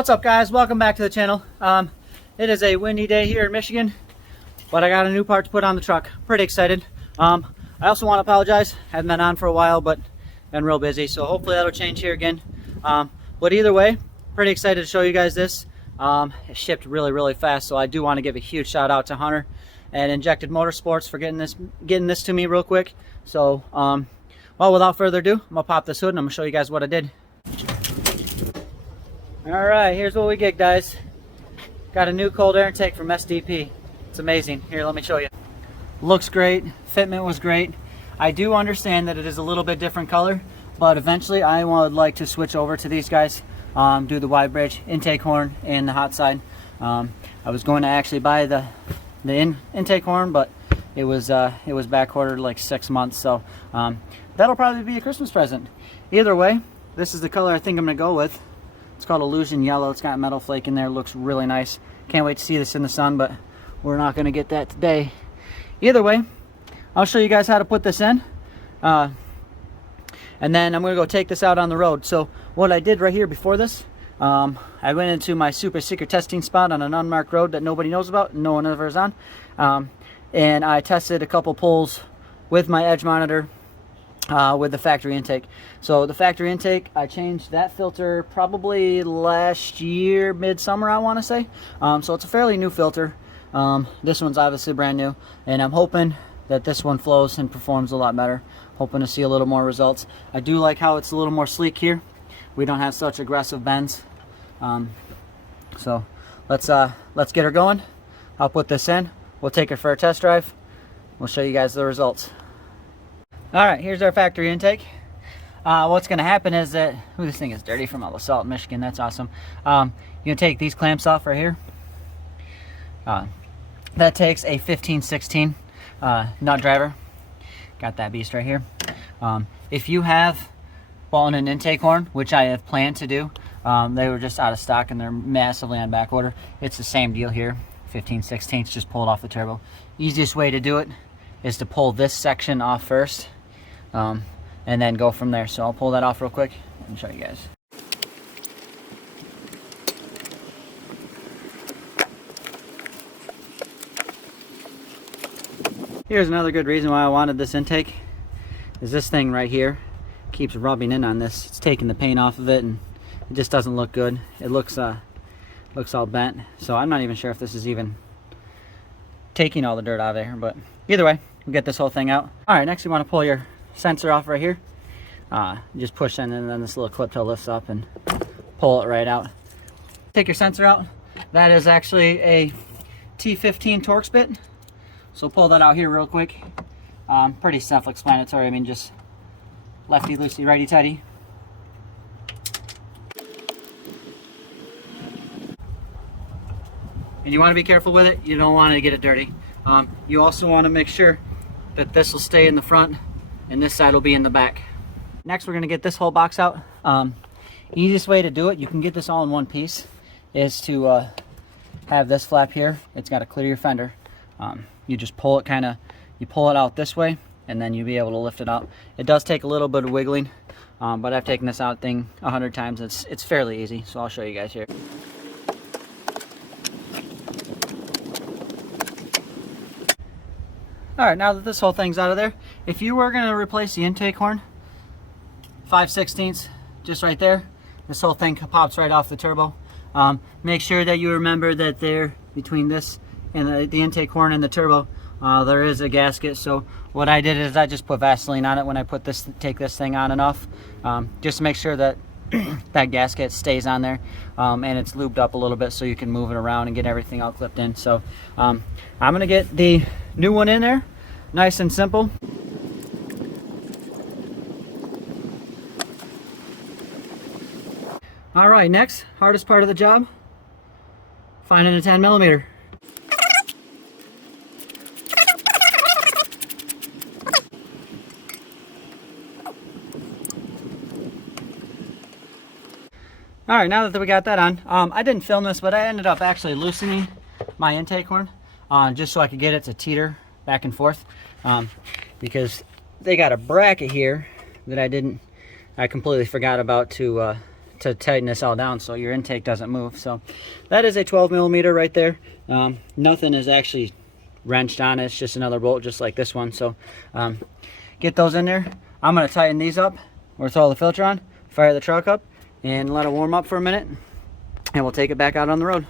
What's up, guys? Welcome back to the channel. It is a windy day here in Michigan, but I got a new part to put on the truck. Pretty excited. I also want to apologize. Haven't been on for a while, but been real busy, so hopefully that'll change here again. But either way, pretty excited to show you guys this. It shipped really fast, so I do want to give a huge shout out to Hunter and Injected Motorsports for getting this to me real quick. So well, without further ado, I'm gonna pop this hood and I'm gonna show you guys what I did. All right, here's what we get, guys. Got a new cold air intake from SDP. It's amazing. Here, let me show you. Looks great. Fitment was great. I do understand that it is a little bit different color, but eventually I would like to switch over to these guys. Do the wide bridge intake horn and the hot side. I was going to actually buy the intake horn, but it was back ordered like 6 months, so that'll probably be a Christmas present. Either way, this is the color I think I'm gonna go with. It's called Illusion Yellow. It's got metal flake in there. It looks really nice. Can't wait to see this in the sun, but we're not gonna get that today. Either way, I'll show you guys how to put this in, and then I'm gonna go take this out on the road. So what I did right here before this, I went into my super secret testing spot on an unmarked road that nobody knows about, no one ever is on, and I tested a couple pulls with my edge monitor with the factory intake. So the factory intake, I changed that filter probably last year, midsummer, I want to say. So it's a fairly new filter. This one's obviously brand new, and I'm hoping that this one flows and performs a lot better. Hoping to see a little more results. I do like how it's a little more sleek here. We don't have such aggressive bends. So let's get her going. I'll put this in. We'll take her for a test drive. We'll show you guys the results. All right, here's our factory intake. What's going to happen is that, ooh, this thing is dirty from all the salt in Michigan. That's awesome. You're going to take these clamps off right here. That takes a 15/16 nut driver. Got that beast right here. If you have ball and an intake horn, which I have planned to do, they were just out of stock and they're massively on back order. It's the same deal here. 15/16, just pull it off the turbo. Easiest way to do it is to pull this section off first, and then go from there. So I'll pull that off real quick and show you guys. Here's another good reason why I wanted this intake, is this thing right here keeps rubbing in on this. It's taking the paint off of it and it just doesn't look good. It looks all bent, so I'm not even sure if this is even taking all the dirt out of there, but either way, we'll get this whole thing out. All right, next you want to pull your sensor off right here. Just push in, and then this little clip tail lifts up and pull it right out. Take your sensor out. That is actually a T15 Torx bit, so pull that out here real quick. Pretty self-explanatory. I mean, just lefty loosey, righty tighty. And you want to be careful with it. You don't want to get it dirty. You also want to make sure that this will stay in the front and this side will be in the back. Next, we're going to get this whole box out. Easiest way to do it, you can get this all in one piece, is to have this flap here. It's got to clear your fender. You just pull it you pull it out this way, and then you'll be able to lift it out. It does take a little bit of wiggling, but I've taken this out thing 100 times. It's fairly easy, so I'll show you guys here. All right, now that this whole thing's out of there, if you were gonna replace the intake horn, 5/16, just right there, this whole thing pops right off the turbo. Make sure that you remember that there, between this and the intake horn and the turbo, there is a gasket. So what I did is I just put Vaseline on it when I take this thing on and off, just to make sure that that gasket stays on there, and it's lubed up a little bit so you can move it around and get everything all clipped in. So I'm gonna get the new one in there, nice and simple. All right, next, hardest part of the job, finding a 10mm. All right, now that we got that on, I didn't film this, but I ended up actually loosening my intake horn just so I could get it to teeter back and forth, because they got a bracket here that I completely forgot about to to tighten this all down so your intake doesn't move. So that is a 12 millimeter right there. Nothing is actually wrenched on it. It's just another bolt just like this one. So get those in there. I'm going to tighten these up. We'll throw the filter on, fire the truck up, and let it warm up for a minute, and we'll take it back out on the road.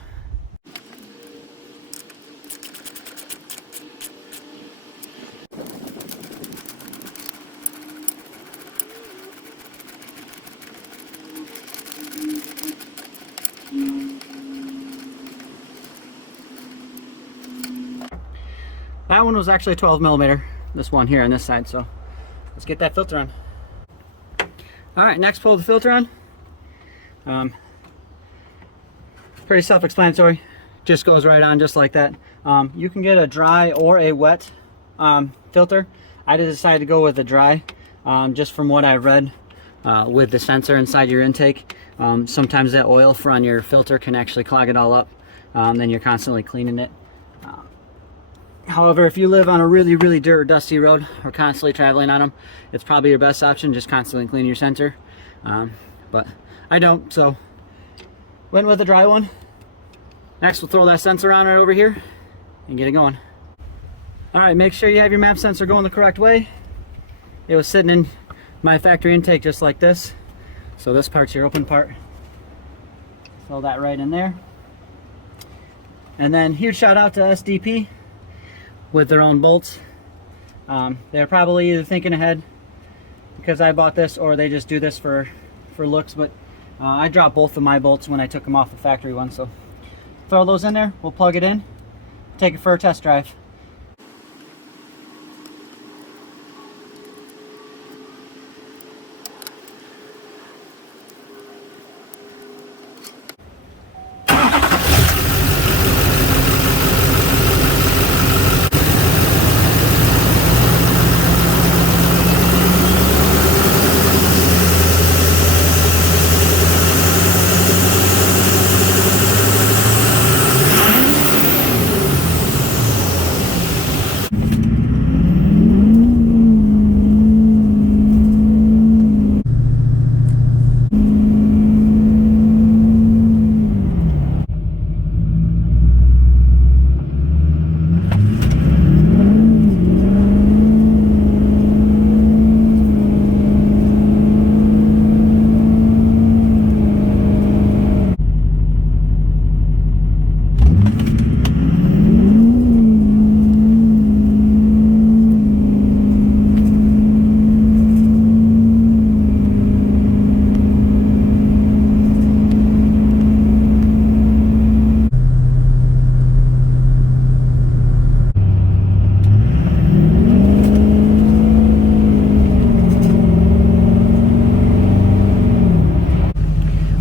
That one was actually 12 millimeter, this one here on this side, so let's get that filter on. All right, next pull the filter on. Pretty self-explanatory, just goes right on just like that. You can get a dry or a wet filter. I just decided to go with a dry, just from what I read with the sensor inside your intake. Sometimes that oil from your filter can actually clog it all up, then you're constantly cleaning it. However, if you live on a really dirt or dusty road or constantly traveling on them, it's probably your best option, just constantly cleaning your sensor. But I don't, so went with a dry one. Next, we'll throw that sensor on right over here and get it going. All right, make sure you have your map sensor going the correct way. It was sitting in my factory intake just like this. So this part's your open part. Throw that right in there. And then huge shout out to SDP with their own bolts. They're probably either thinking ahead because I bought this, or they just do this for looks, but I dropped both of my bolts when I took them off the factory one. So throw those in there, we'll plug it in, take it for a test drive.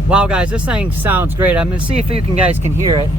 Wow guys, this thing sounds great. I'm gonna see if you guys can hear it.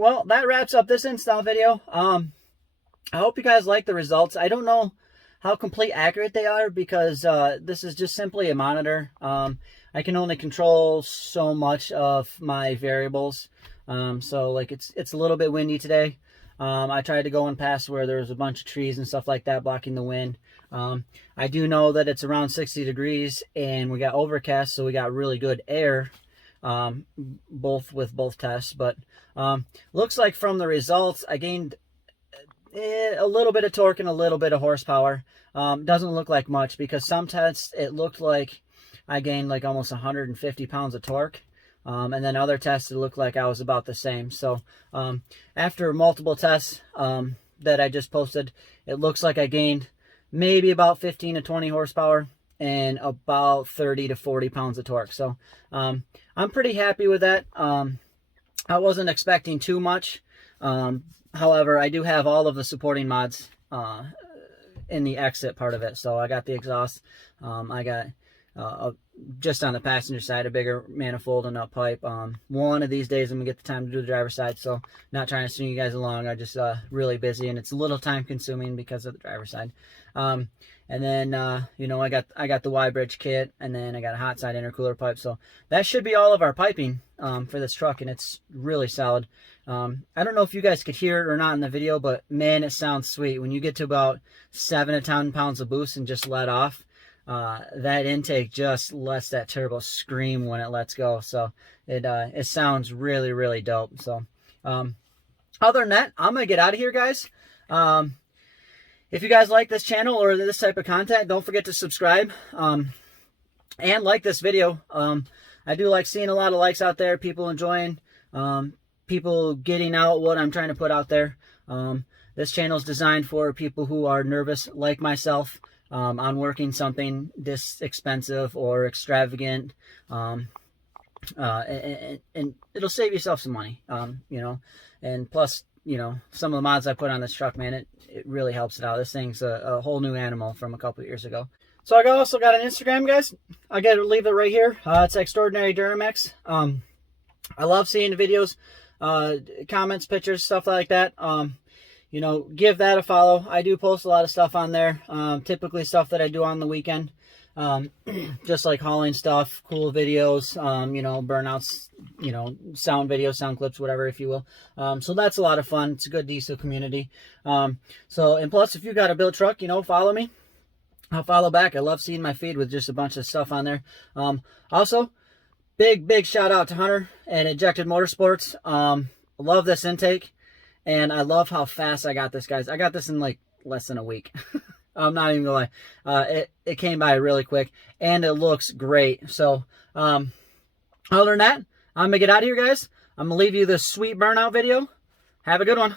Well, that wraps up this install video. I hope you guys like the results. I don't know how complete accurate they are because this is just simply a monitor. I can only control so much of my variables. So like it's a little bit windy today. I tried to go in past where there's a bunch of trees and stuff like that blocking the wind. I do know that it's around 60 degrees and we got overcast, so we got really good air both with both tests. But looks like from the results, I gained a little bit of torque and a little bit of horsepower. Doesn't look like much, because some tests it looked like I gained like almost 150 pounds of torque. And then other tests, it looked like I was about the same. So after multiple tests that I just posted, it looks like I gained maybe about 15 to 20 horsepower and about 30 to 40 pounds of torque. So I'm pretty happy with that. I wasn't expecting too much. However, I do have all of the supporting mods in the exit part of it. So I got the exhaust. I got just on the passenger side, a bigger manifold and a pipe. One of these days I'm gonna get the time to do the driver's side, so not trying to string you guys along. I'm just really busy, and it's a little time consuming because of the driver's side. And then you know, I got the Y-bridge kit, and then I got a hot side intercooler pipe. So that should be all of our piping for this truck, and it's really solid. I don't know if you guys could hear it or not in the video, but man, it sounds sweet. When you get to about 7 to 10 pounds of boost and just let off, that intake just lets that turbo scream when it lets go. So it sounds really, really dope. So other than that, I'm gonna get out of here, guys. If you guys like this channel or this type of content, don't forget to subscribe and like this video. I do like seeing a lot of likes out there, people enjoying, people getting out what I'm trying to put out there. This channel is designed for people who are nervous like myself on working something this expensive or extravagant, and it'll save yourself some money, you know, and plus, you know, some of the mods I put on this truck, man, it really helps it out. This thing's a whole new animal from a couple of years ago. So I also got an Instagram, guys. I gotta leave it right here. It's Extraordinary Duramax. I love seeing the videos, comments, pictures, stuff like that. You know, give that a follow. I do post a lot of stuff on there, typically stuff that I do on the weekend, just like hauling stuff, cool videos, you know, burnouts, you know, sound videos, sound clips, whatever, if you will. So that's a lot of fun. It's a good diesel community. So, and plus, if you got a built truck, you know, follow me. I'll follow back. I love seeing my feed with just a bunch of stuff on there. Also, big shout out to Hunter and Ejected Motorsports. I love this intake. And I love how fast I got this, guys. I got this in like less than a week. I'm not even gonna lie. It came by really quick, and it looks great. So, other than that, I'm gonna get out of here, guys. I'm gonna leave you this sweet burnout video. Have a good one.